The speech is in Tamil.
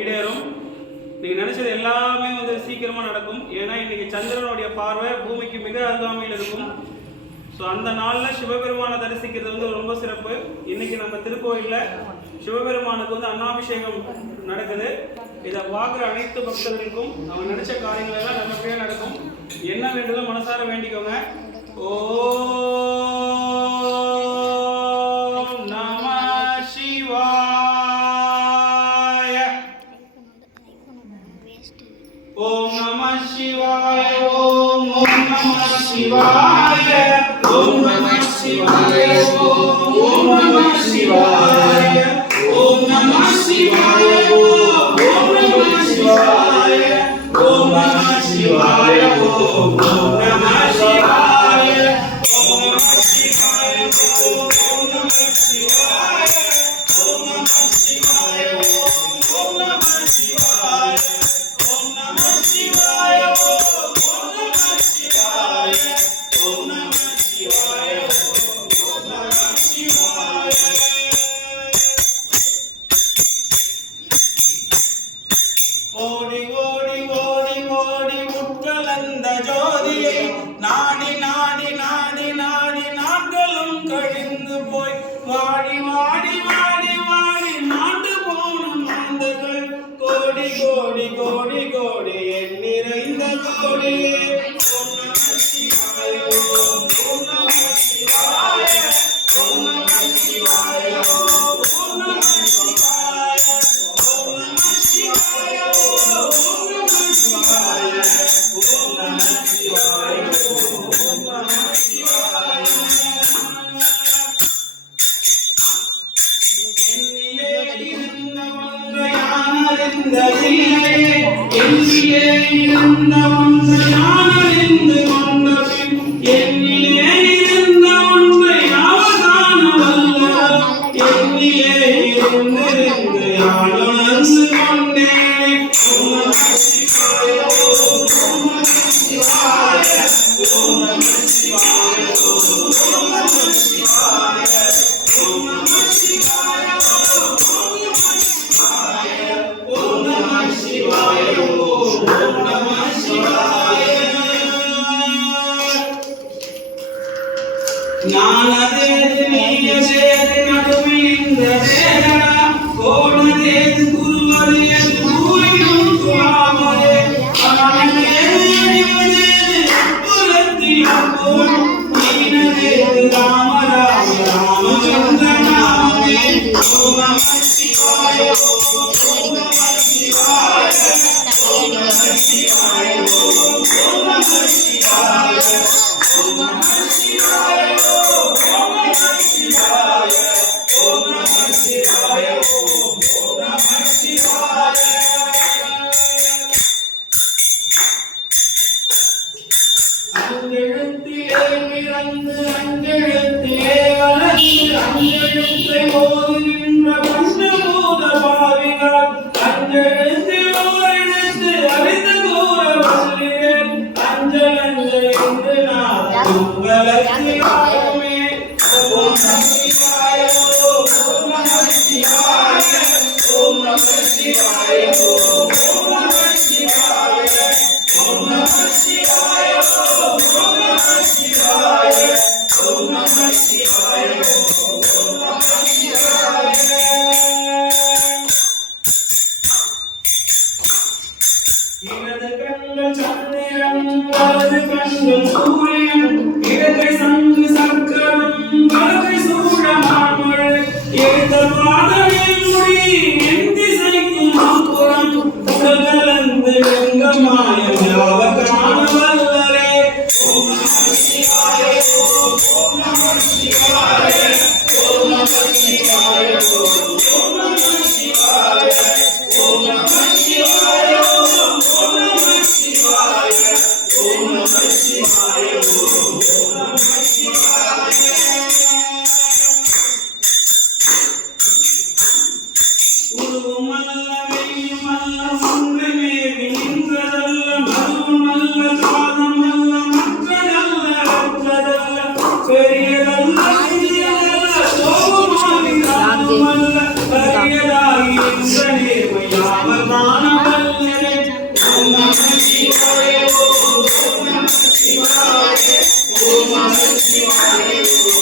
ஈடேறும். நீங்கள் நினச்சது எல்லாமே சீக்கிரமாக நடக்கும். ஏன்னா இன்றைக்கி சந்திரனுடைய பார்வை பூமிக்கு மிக அருகாமையில் இருக்கும். ஸோ அந்த நாளில் சிவபெருமானை தரிசிக்கிறது ரொம்ப சிறப்பு. இன்றைக்கி நம்ம திருக்கோயிலில் சிவபெருமானுக்கு அன்னாபிஷேகம் நடக்குது. இதை பார்க்குற அனைத்து பக்தர்களுக்கும் அவங்க நினச்ச காரியங்கள் எல்லாம் நல்லபடியாக நடக்கும். என்ன வேண்டுதோ மனசார வேண்டிக்கோங்க. ஓம் நம சிவாய. ஓம் நம சிவாய. ஓம் நம சிவாய. ஓம் நம சிவாய. ஓம் நம சிவாய. ஓம் நம சிவாய. ஓம் நம சிவாய. ஓம் நம சிவாய. ஓம் நம சிவாய. ஓம் நம சிவாய. ஓம் நம சிவாய. ஓம் நம சிவாய. ஓம் நம சிவாய. ஓம் நம சிவாய. ஓம் நம சிவாய. ஓம் நம சிவாய. ஓம் நம சிவாய. ஓடி ஓடி ஓடி ஓடி உட்கலந்த ஜோதியை நாடி நாடி நாடி நாடி நாட்களும் கழிந்து போய் வாடி வாடி வாடி வாடி மாண்டு போன மாந்தர்கள் கோடி கோடி கோடி கோடி என் நிறைந்த கோடியே. ஓம் நம சிவாய. ஓம் நம சிவாய. ஓம் நம சிவாய. ஓம் நம சிவாய. ஓம் நம சிவாய. ஓம் நம சிவாய. ஓம் நம சிவாய. ஓம் நம சிவாய. என்னிலே இருந்த ஒன்றை நான் அறிந்ததில்லை. என்னிலே இருந்த ஒன்றை நான் அறிந்து கொண்டபின் என்னிலே இருந்த ஒன்றை அவர் காணவல்லவர். என்னிலே இருந்திருந்து யான் உணர்ந்து கொண்டேன். ஓம் நம சிவாய. ஓம் நம சிவாய. ஓம் நம சிவாய. ஓம் நம சிவாய. ஓம் நம சிவாய. ஓம் நம சிவாய. ஓம் நம சிவாய. ஞானதேது நீயதேது நடுவிந்த தேகனா கோணதேது குருவதேது கூறியும் துவாமதே ஆனதேது அடிவதேது அப்புறத்தில் அப்போன் நீனதேது ராம ராம ராமச்சந்திர நாமே. ஓம் நம சிவாய. ஓம் நம சிவாய. ஓம் நம சிவாய. ஓம் நம சிவாய. ஓம் நம சிவாய. ஓம் நம சிவாய. ஓம் நம சிவாய. ஓம் நம சிவாய. அஞ்செழுத்திலே பிறந்து அஞ்செழுத்திலே வளர்ந்து அஞ்செழுத்தை ஓதுகின்ற பஞ்சபூத பாவிகள் அஞ்செழுத்தில் ஓரெழுத்து அறிந்து கூற வல்லியேன். அஞ்சல் அஞ்சல் என்று நான் உங்களுக்கு ஆகுமே. ஓம் நம சிவாய. ஓம் நம சிவாய. ஓம் நம சிவாய. ஓம் நம சிவாய. ஓம் நம சிவாய. ஓம் நம சிவாய. ஓம் நம சிவாய. ஓம் நம சிவாய. இடது கண்கள் சந்திரன் வலது கண்கள் சூரியன் இடகை சங்கு சக்கரம் வலகை சூழமாமழை எடுத்த பாதலில் முடி என் திசைக்கும் அப்புறம் உலகலந்து எங்கமாயம் யாவ காண வல்லரே. ஓம் நம சிவாய. ஓம் நம சிவாய. ஓம் நம சிவாய. ஓம் நம சிவாய. ஓம் நம சிவாய. ஓம் நம சிவாய. ஓம் நம சிவாய. ஓம் நம சிவாய. உருவமல்ல வெய்யுமல்ல ஒன்று மேவி நின்றதல்ல மருவமல்ல காதமல்ல மற்றதல்ல அற்றதல்ல பெரியதல்ல சிறியதல்ல சோகமாகி தானுமல்ல பெரியதாகி என்ற நேர்மையாமல் Om Namah Shivaya.